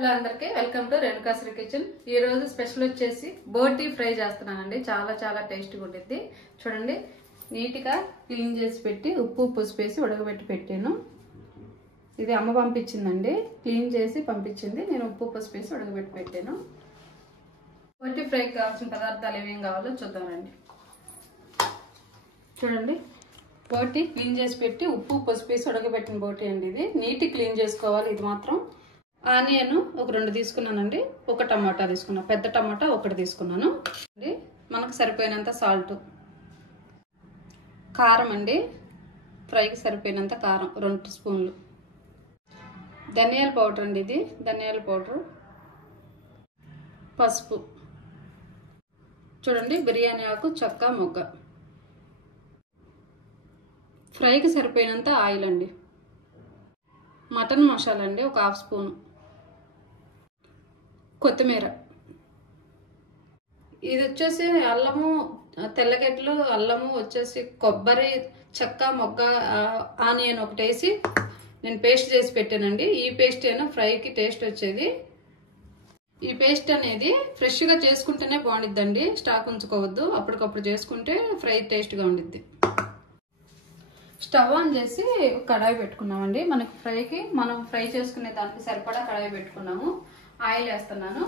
Hello అందరికి welcome to రేణుకాశ్రీ kitchen. ఈ రోజు స్పెషల్ వచ్చేసి బోటి ఫ్రై చేస్తున్నానండి। చాలా చాలా టేస్టీగా ఉంటుంది। చూడండి, నీట్ గా క్లీన్ చేసి పెట్టి ఉప్పు పసుపు వేసి ఉడకబెట్టి పెట్టాను। ఇది అమ్మ పంపించిందండి, క్లీన్ చేసి పంపించింది। నేను ఉప్పు పసుపు వేసి ఉడకబెట్టి పెట్టాను। బోటి ఫ్రైకి కావాల్సిన పదార్థాలు ఏమేం కావాలో చూద్దామండి। చూడండి, బోటి క్లీన్ చేసి పెట్టి ఉప్పు పసుపు వేసి ఉడకబెట్టిన బోటి అండి। ఇది నీట్ క్లీన్ చేసుకోవాలి। ఇది మాత్రం ఆనియన్ ఒక 2 తీసుకున్నానండి, ఒక టమాటా తీసుకున్నా, పెద్ద టమాటా ఒకటి తీసుకున్నాను। మనకు సరిపోయినంత సాల్ట్, కారం అండి, ఫ్రైకి సరిపోయినంత కారం 2 స్పూన్లు, ధనియాల పౌడర్ అండి, ఇది ధనియాల పౌడర్, పసుపు, చూడండి బిర్యానీ ఆకు, చెక్క, మొగ్గ, ఫ్రైకి సరిపోయినంత ఆయిల్ అండి, మటన్ మసాలా అండి ఒక 1/2 స్పూను, కొత్తిమీర, ఇది వచ్చేసి అల్లము, తెల్లగడ్డలు, అల్లము వచ్చేసి కొబ్బరి, చెక్క, మొగ్గ, ఆనియన్ ఒకటి వేసి నేను పేస్ట్ చేసి పెట్టానండి। ఈ పేస్ట్ అయినా ఫ్రైకి టేస్ట్ వచ్చేది। ఈ పేస్ట్ అనేది ఫ్రెష్గా చేసుకుంటేనే బాగుండిద్దండి, స్టాక్ ఉంచుకోవద్దు, అప్పటికప్పుడు చేసుకుంటే ఫ్రై టేస్ట్గా ఉండిద్ది। స్టవ్ ఆన్ చేసి కడాయి పెట్టుకున్నామండి। మనకి ఫ్రైకి మనం ఫ్రై చేసుకునే దానికి సరిపడా కడాయి పెట్టుకున్నాము। ఆయిల్ వేస్తున్నాను,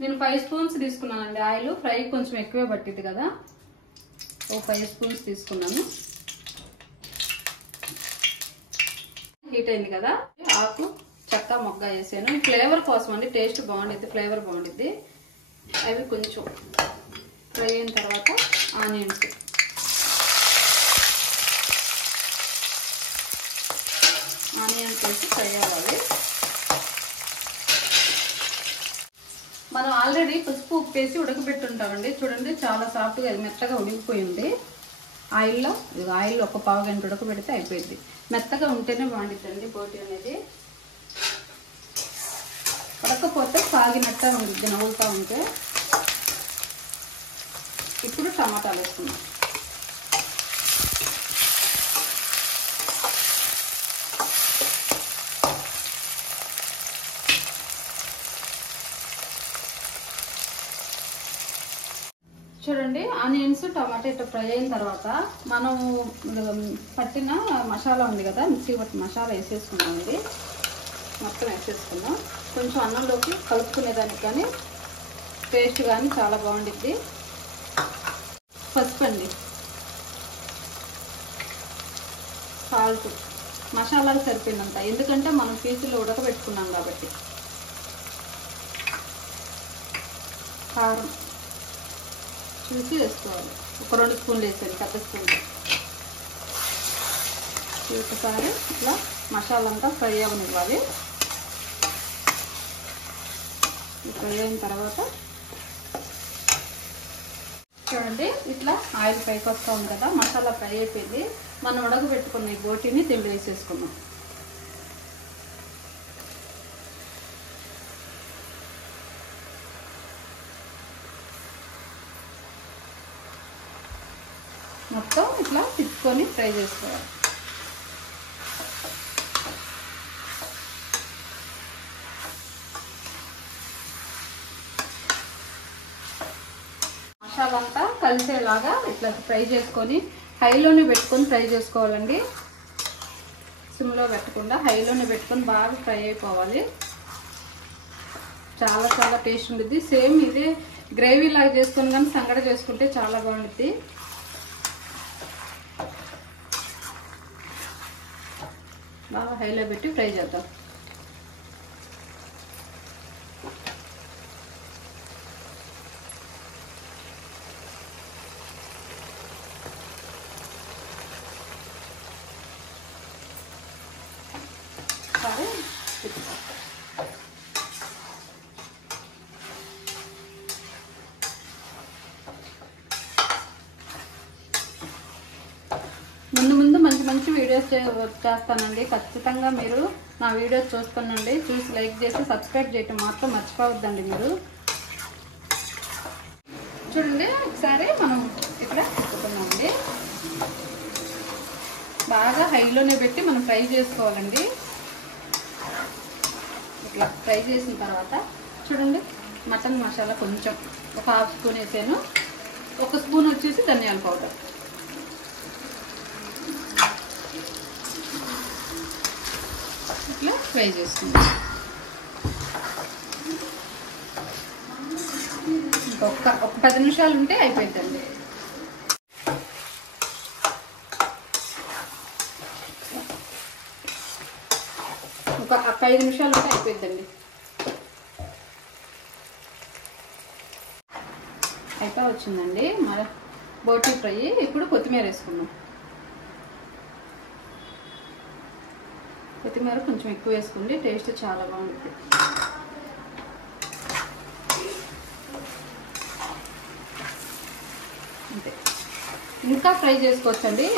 నేను 5 స్పూన్స్ తీసుకున్నానండి ఆయిల్, ఫ్రై కొంచెం ఎక్కువే పట్టింది కదా, ఓ 5 స్పూన్స్ తీసుకున్నాను। హీట్ అయింది కదా, ఆకు, చెక్క, మొగ్గ వేసాను, ఫ్లేవర్ కోసం అండి, టేస్ట్ బాగుండిద్ది, ఫ్లేవర్ బాగుండిద్ది। అవి కొంచెం ఫ్రై అయిన తర్వాత ఆనియన్స్, ఆనియన్స్ వేసి ఫ్రై అవ్వాలి। మనం ఆల్రెడీ పసుపు ఉప్పు వేసి ఉడకబెట్టుంటామండి, చూడండి చాలా సాఫ్ట్గా మెత్తగా ఉడికిపోయింది ఆయిల్లో। ఆయిల్లో ఒక 1/2 గంట ఉడకబెడితే అయిపోయింది, మెత్తగా ఉంటేనే బాగుంటుందండి బోటి అనేది, ఉడకపోతే సాగినట్టే ఉంటుంది నవ్వులుతూ ఉంటే। ఇప్పుడు టమాటాలు వేసుకున్నాం, చూడండి ఆనియన్స్ టమాటా ఇట్లా ఫ్రై అయిన తర్వాత మనం పట్టిన మసాలా ఉంది కదా, మిక్సీ పట్టిన మసాలా వేసేసుకున్నాం, ఇది మొత్తం వేసేసుకున్నాం। కొంచెం అన్నంలోకి కలుపుకునేదానికి కానీ టేస్ట్ కానీ చాలా బాగుండిద్ది। పసుపు అండి, సాల్ట్, మసాలాలు సరిపోయినంత, ఎందుకంటే మనం పీసులు ఉడకబెట్టుకున్నాం కాబట్టి, కారం చూసి వేసుకోవాలి, ఒక 2 స్పూన్లు వేసాను, పెద్ద స్పూన్లు। ఒకసారి ఇట్లా మసాలా అంతా ఫ్రై అవ్వనివ్వాలి। ఫ్రై అయిన తర్వాత చూడండి ఇట్లా ఆయిల్ పైకి వస్తూ ఉంది కదా, మసాలా ఫ్రై అయిపోయింది, మనం ఉడకబెట్టుకున్న ఈ బోటిని తిండి వేసేసుకున్నాం। మొత్తం ఇట్లా తిప్పుకొని ఫ్రై చేసుకోవాలి। మసాలా అంతా కలిసేలాగా ఇట్లా ఫ్రై చేసుకొని హైలోనే పెట్టుకొని ఫ్రై చేసుకోవాలండి, సిమ్లో పెట్టకుండా హైలోనే పెట్టుకొని బాగా ఫ్రై అయిపోవాలి। చాలా చాలా టేస్ట్ ఉంటుంది। సేమ్ ఇదే గ్రేవీ లాగా చేసుకొని కానీ సంగడ చేసుకుంటే చాలా బాగుంటుంది। బాగా హైలో పెట్టి ఫ్రై చేద్దాం। సరే, ముందు మంచి మంచి వీడియోస్ చేస్తానండి, ఖచ్చితంగా మీరు నా వీడియోస్ చూస్తానండి, చూసి లైక్ చేసి సబ్స్క్రైబ్ చేయటం మాత్రం మర్చిపోవద్దండి మీరు। చూడండి ఒకసారి మనం ఇక్కడ పెట్టుకున్నామండి, బాగా హైలోనే పెట్టి మనం ఫ్రై చేసుకోవాలండి। ఇట్లా ఫ్రై చేసిన తర్వాత చూడండి మటన్ మసాలా కొంచెం ఒక హాఫ్ స్పూన్ వేసాను, 1 స్పూన్ వచ్చేసి ధనియాల పౌడర్. ఇట్లా ఫ్రై చేసుకుందాం. ఒక 10 నిమిషాలు ఉంటే అయిపోయిందండి. ఒక 5 నిమిషాలు ఉంటే అయిపోయిందండి. అయిపోయి వచ్చిందండి మరి బోటీ ఫ్రై. ఇప్పుడు కొత్తిమీర వేసుకుందాం. కొత్తిమీర కొంచెం ఎక్కువ వేసుకోండి, టేస్ట్ చాలా బాగుంటుంది. అంతే, ఇంకా ఫ్రై చేసుకోవచ్చండి.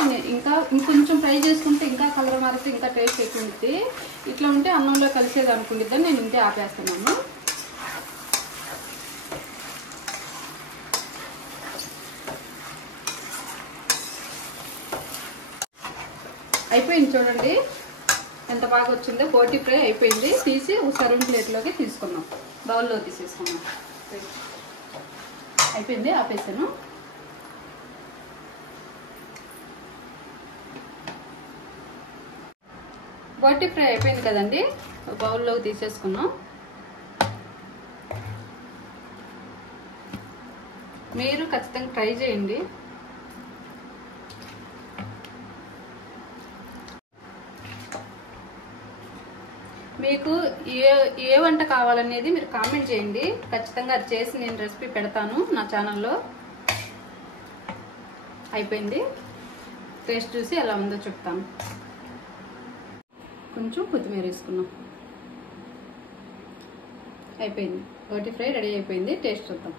ఇంకొంచెం ఫ్రై చేసుకుంటే ఇంకా కలర్ మారితే ఇంకా టేస్ట్ ఎక్కువ ఉంటుంది. ఇట్లా ఉంటే అన్నంలో కలిసేది అనుకుంటుందని నేను ఇంతే ఆపేస్తున్నాను. అయిపోయింది చూడండి ఎంత బాగా వచ్చిందో. బోటీ ఫ్రై అయిపోయింది. తీసి సర్వింగ్ ప్లేట్లోకి తీసుకున్నాం, బౌల్లో తీసేసుకున్నాం. అయిపోయింది, ఆపేసాను. బోటీ ఫ్రై అయిపోయింది కదండి, బౌల్లోకి తీసేసుకున్నాం. మీరు ఖచ్చితంగా ట్రై చేయండి. మీకు ఏ వంట కావాలనేది మీరు కామెంట్ చేయండి. ఖచ్చితంగా అది చేసి నేను రెసిపీ పెడతాను నా ఛానల్లో. అయిపోయింది, టేస్ట్ చూసి ఎలా ఉందో చెప్తాను. కొంచెం కొత్తిమీర వేసుకున్నాం. అయిపోయింది, బోటీ ఫ్రై రెడీ అయిపోయింది. టేస్ట్ చూద్దాం.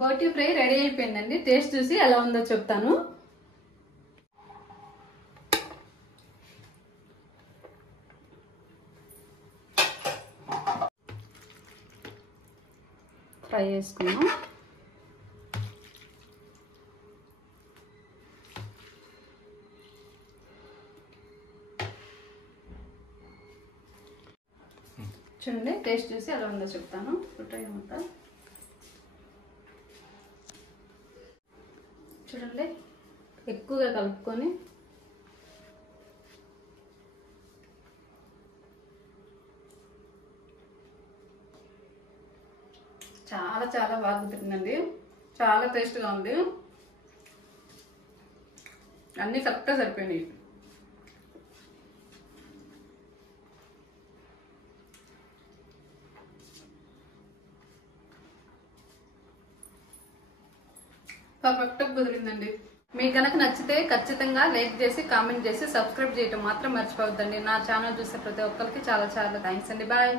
బోటీ ఫ్రై రెడీ అయిపోయిందండి. టేస్ట్ చూసి ఎలా ఉందో చెప్తాను. ఫ్రై చేసుకున్నాం. చూడండి టేస్ట్ చూసి ఎలా ఉందో చెప్తాను. ఫ్రై అంతా చూడండి, ఎక్కువగా కలుపుకొని చాలా చాలా బాగా కుదిరిందండి. చాలా టేస్ట్గా ఉంది. అన్నీ కరెక్ట్గా సరిపోయినాయి. పర్ఫెక్ట్గా కుదిరిందండి. మీకు కనుక నచ్చితే ఖచ్చితంగా లైక్ చేసి కామెంట్ చేసి సబ్స్క్రైబ్ చేయటం మాత్రం మర్చిపోవద్దండి. నా ఛానల్ చూసే ప్రతి ఒక్కరికి చాలా చాలా థ్యాంక్స్ అండి. బాయ్.